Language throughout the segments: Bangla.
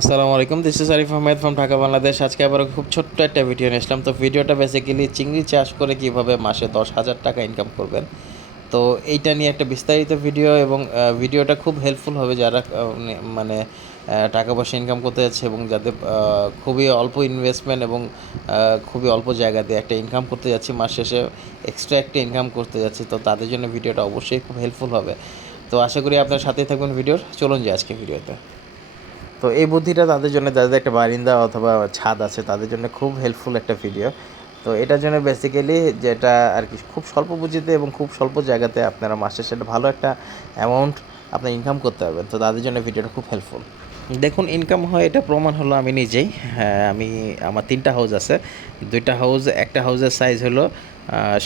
আসসালামু আলাইকুম, this is Arif Ahmed from Dhaka Bangladesh. আজকে আবার খুব ছোট্ট একটা ভিডিও নিয়ে আসলাম। তো ভিডিওটা বেসিক্যালি চিংড়ি চাষ করে কিভাবে মাসে 10,000 টাকা ইনকাম করবেন, তো এইটা নিয়ে একটা বিস্তারিত ভিডিও। এবং ভিডিওটা খুব হেল্পফুল হবে যারা মানে টাকা পয়সা ইনকাম করতে যাচ্ছে এবং যাদের খুবই অল্প ইনভেস্টমেন্ট এবং খুবই অল্প জায়গা দিয়ে একটা ইনকাম করতে যাচ্ছি, মাস শেষে এক্সট্রা একটা ইনকাম করতে যাচ্ছি। তো তাদের জন্য ভিডিওটা অবশ্যই খুব হেল্পফুল হবে। তো আশা করি আপনার সাথেই থাকবেন ভিডিওর। চলুন যে আজকে ভিডিওতে। তো এই বুদ্ধিটা তাদের জন্য, যাদের একটা বারিন্দা অথবা ছাদ আছে, তাদের জন্য খুব হেল্পফুল একটা ভিডিও। তো এটার জন্য বেসিক্যালি যেটা আর কি, খুব স্বল্প পুঁজিতে এবং খুব স্বল্প জায়গাতে আপনারা মাসে সেটা ভালো একটা অ্যামাউন্ট আপনার ইনকাম করতে পারবেন। তো তাদের জন্য ভিডিওটা খুব হেল্পফুল। দেখুন, ইনকাম হয় এটা প্রমাণ হলো আমি নিজেই। হ্যাঁ, আমার 3টা হাউস আছে। 2টা হাউস, একটা হাউসের সাইজ হলো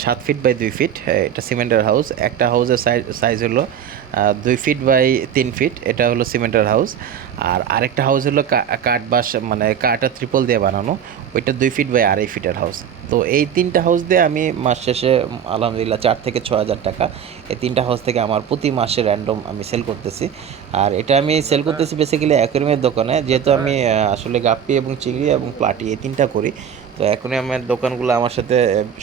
7 ফিট বাই 2 ফিট, এটা সিমেন্টের হাউস। একটা হাউসের সাইজ হলো 2 ফিট বাই 3 ফিট, এটা হলো সিমেন্টের হাউস। আর আরেকটা হাউস হলো কাঠ বাস, মানে কাঠা ত্রিপল দিয়ে বানানো, ওইটা 2 ফিট বাই 2.5 ফিটের হাউস। তো এই 3টা হাউস দিয়ে আমি মাস শেষে আলহামদুলিল্লাহ 4 থেকে 6 হাজার টাকা এই 3টা হাউস থেকে আমার প্রতি মাসে র্যান্ডম আমি সেল করতেছি। আর এটা আমি সেল করতেছি বেসিক্যালি অ্যাকোয়ারিয়ামের দোকানে, যেহেতু আমি আসলে গাপ্পি এবং চিংড়ি এবং প্লাটি এই 3টা করি। তো অ্যাকোয়ারিয়ামের দোকানগুলো আমার সাথে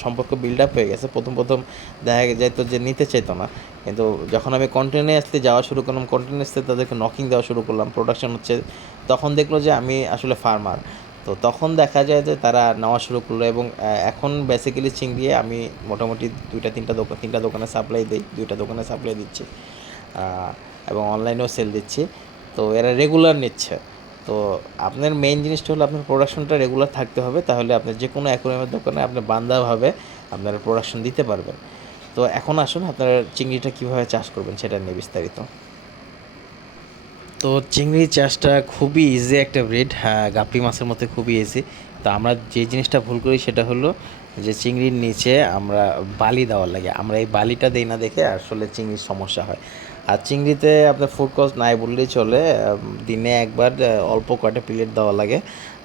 সম্পর্ক বিল্ড আপ হয়ে গেছে। প্রথম প্রথম দেখা যেত যে নিতে চাইতো না, কিন্তু যখন আমি কন্টিনিউয়াসলি যাওয়া শুরু করলাম, কন্টিনিউয়াসলি তাদেরকে নকিং দেওয়া শুরু করলাম, প্রোডাকশন হচ্ছে, তখন দেখলো যে আমি আসলে ফার্মার। তো তখন দেখা যায় যে তারা নেওয়া শুরু করলো। এবং এখন বেসিক্যালি চিংড়ি আমি মোটামুটি 3টা দোকানে সাপ্লাই দিই, 2টা দোকানে সাপ্লাই দিচ্ছি, এবং অনলাইনেও সেল দিচ্ছি। তো এরা রেগুলার নিচ্ছে। তো আপনার মেইন জিনিসটা হলো আপনার প্রোডাকশনটা রেগুলার থাকতে হবে, তাহলে আপনি যে কোনো অ্যাকোয়ারিয়ামের দোকানে আপনি বান্দাভাবে আপনার প্রোডাকশন দিতে পারবেন। তো এখন আসুন আপনারা চিংড়িটা কীভাবে চাষ করবেন সেটা নিয়ে বিস্তারিত। তো চিংড়ি চাষটা খুবই ইজি একটা ব্রিড, হ্যাঁ, গাপ্পি মাছের মতো খুবই ইজি। তো আমরা যে জিনিসটা ভুল করি সেটা হলো যে চিংড়ির নিচে আমরা বালি দেওয়ার লাগে, আমরা এই বালিটা দিই না দেখে আসলে চিংড়ির সমস্যা হয়। আর চিংড়িতে আপনার ফুড কস্ট নাই বললেই চলে, দিনে একবার অল্প কয়টা প্লেট দেওয়া লাগে।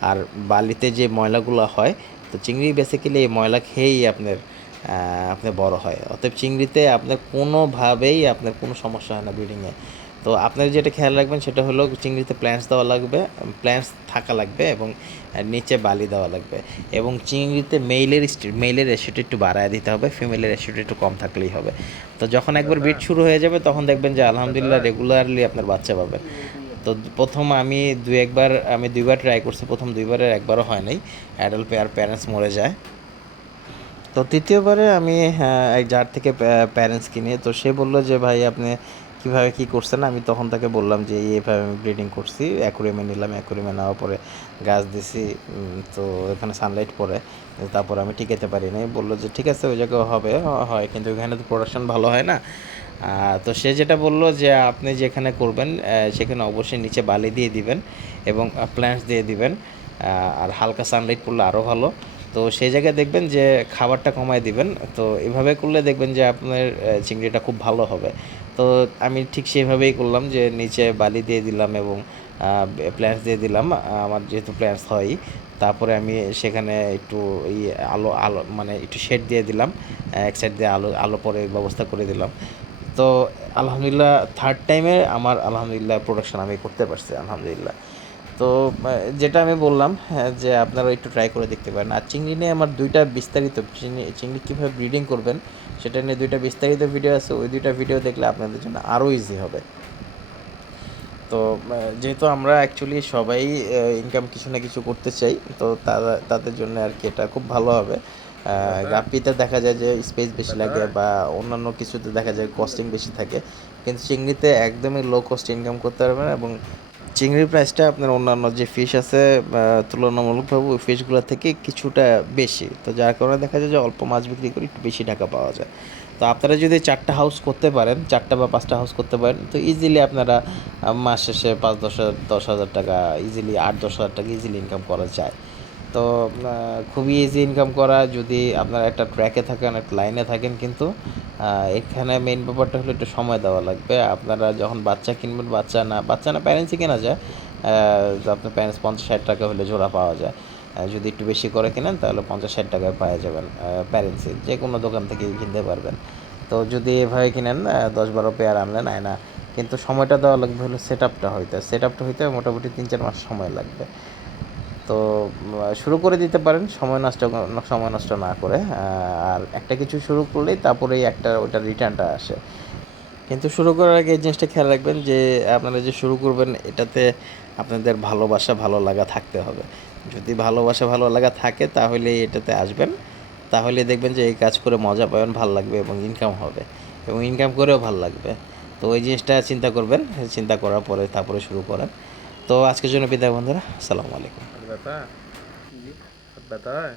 আর বালিতে যে ময়লাগুলো হয়, তো চিংড়ি বেসিক্যালি এই ময়লা খেয়েই আপনার বড় হয়। অতএব চিংড়িতে আপনার কোনোভাবেই আপনার কোনো সমস্যা হয় না ব্রিডিংয়ে। তো আপনার যেটা খেয়াল রাখবেন সেটা হলো চিংড়িতে প্ল্যান্টস দেওয়া লাগবে, প্ল্যান্টস থাকা লাগবে, এবং নিচে বালি দেওয়া লাগবে। এবং চিংড়িতে মেইলের রেশিওটা একটু বাড়ায় দিতে হবে, ফিমেলের রেশিওটা একটু কম থাকলেই হবে। তো যখন একবার ব্রিড শুরু হয়ে যাবে তখন দেখবেন যে আলহামদুলিল্লাহ রেগুলারলি আপনার বাচ্চা পাবেন। তো প্রথম আমি 2বার ট্রাই করছি, প্রথম 2বারের একবারও হয় নাই, অ্যাডাল্ট প্যারেন্টস মরে যায়। তো তৃতীয়বারে আমি এক যার থেকে প্যারেন্টস কিনি, তো সে বললো যে ভাই আপনি কীভাবে কী করছেন। আমি তখন তাকে বললাম যে এইভাবে আমি ব্রিডিং করছি, অ্যাকুরিয়ামে নিলাম, অ্যাকুরিয়ামে নেওয়ার পরে গাছ দিছি, তো এখানে সানলাইট পড়ে, তারপর আমি টিকাতে পারি নাই। বললো যে ঠিক আছে, ওই জায়গায় হবে, হয়, কিন্তু ওখানে তো প্রোডাকশন ভালো হয় না। তো সে যেটা বললো যে আপনি যেখানে করবেন সেখানে অবশ্যই নিচে বালি দিয়ে দিবেন এবং প্ল্যান্টস দিয়ে দিবেন, আর হালকা সানলাইট পড়লে আরও ভালো। তো সেই জায়গায় দেখবেন যে খাবারটা কমায় দিবেন। তো এভাবে করলে দেখবেন যে আপনার চিংড়িটা খুব ভালো হবে। তো আমি ঠিক সেভাবেই করলাম, যে নিচে বালি দিয়ে দিলাম এবং প্ল্যান্টস দিয়ে দিলাম, আমার যেহেতু প্ল্যান্টস হয়। তারপরে আমি সেখানে একটু আলো আলো মানে একটু শেড দিয়ে দিলাম, এক সাইড দিয়ে আলো আলো পরে ব্যবস্থা করে দিলাম। তো আলহামদুলিল্লাহ থার্ড টাইমে আমার আলহামদুলিল্লাহ প্রোডাকশন আমি করতে পারছি আলহামদুলিল্লাহ। তো যেটা আমি বললাম, হ্যাঁ, যে আপনারা একটু ট্রাই করে দেখতে পারেন। আর চিংড়ি নিয়ে আমার 2টা বিস্তারিত, চিংড়ি কীভাবে ব্রিডিং করবেন সেটা নিয়ে 2টা বিস্তারিত ভিডিও আছে, ওই 2টা ভিডিও দেখলে আপনাদের জন্য আরও ইজি হবে। তো যেহেতু আমরা অ্যাকচুয়ালি সবাই ইনকাম কিছু না কিছু করতে চাই, তো তাদের জন্য আর কি এটা খুব ভালো হবে। গাপ্পিতে দেখা যায় যে স্পেস বেশি লাগে, বা অন্যান্য কিছুতে দেখা যায় কস্টিং বেশি থাকে, কিন্তু চিংড়িতে একদমই লো কস্ট ইনকাম করতে পারবেন। এবং চিংড়ির প্রাইসটা আপনার অন্যান্য যে ফিশ আছে তুলনামূলকভাবে ওই ফিশগুলো থেকে কিছুটা বেশি। তো যার কারণে দেখা যায় যে অল্প মাছ বিক্রি করে একটু বেশি টাকা পাওয়া যায়। তো আপনারা যদি 4টা হাউস করতে পারেন, 4টা বা 5টা হাউস করতে পারেন, তো ইজিলি আপনারা মাস শেষে 5-10 হাজার টাকা, ইজিলি 8-10 হাজার টাকা ইজিলি ইনকাম করা যায়। তো খুবই ইজি ইনকাম করা, যদি আপনারা একটা ট্র্যাকে থাকেন, একটা লাইনে থাকেন। কিন্তু এখানে মেইন ব্যাপারটা হলো একটু সময় দেওয়া লাগবে। আপনারা যখন বাচ্চা কিনবেন, বাচ্চা না প্যারেন্টসই কেনা যায়, তো আপনার প্যারেন্টস 50-60 টাকা হলে জোড়া পাওয়া যায়। যদি একটু বেশি করে কেনেন তাহলে 50-60 টাকায় পাওয়া যাবেন প্যারেন্টসে, যে কোনো দোকান থেকেই কিনতে পারবেন। তো যদি এভাবে কিনেন 10-12 পেয়ার আনলেন, আয়না কিন্তু সময়টা দেওয়া লাগবে হলো সেট আপটা হইতে মোটামুটি 3-4 মাস সময় লাগবে। তো শুরু করে দিতে পারেন সময় নষ্ট না করে। আর একটা কিছু শুরু করলেই তারপরেই ওইটার রিটার্নটা আসে। কিন্তু শুরু করার আগে এই জিনিসটা খেয়াল রাখবেন যে আপনারা যে শুরু করবেন এটাতে আপনাদের ভালোবাসা ভালো লাগা থাকতে হবে। যদি ভালোবাসা ভালো লাগা থাকে তাহলে এটাতে আসবেন। তাহলে দেখবেন যে এই কাজ করে মজা পাবেন, ভাল লাগবে এবং ইনকাম হবে এবং ইনকাম করেও ভাল লাগবে। তো ওই জিনিসটা চিন্তা করবেন, চিন্তা করার পরে তারপরে শুরু করেন। তো আজকের জন্য বিদায় বন্ধুরা, আসসালামু আলাইকুম। হাত ব্যথা? জি, হাত ব্যথা হয়?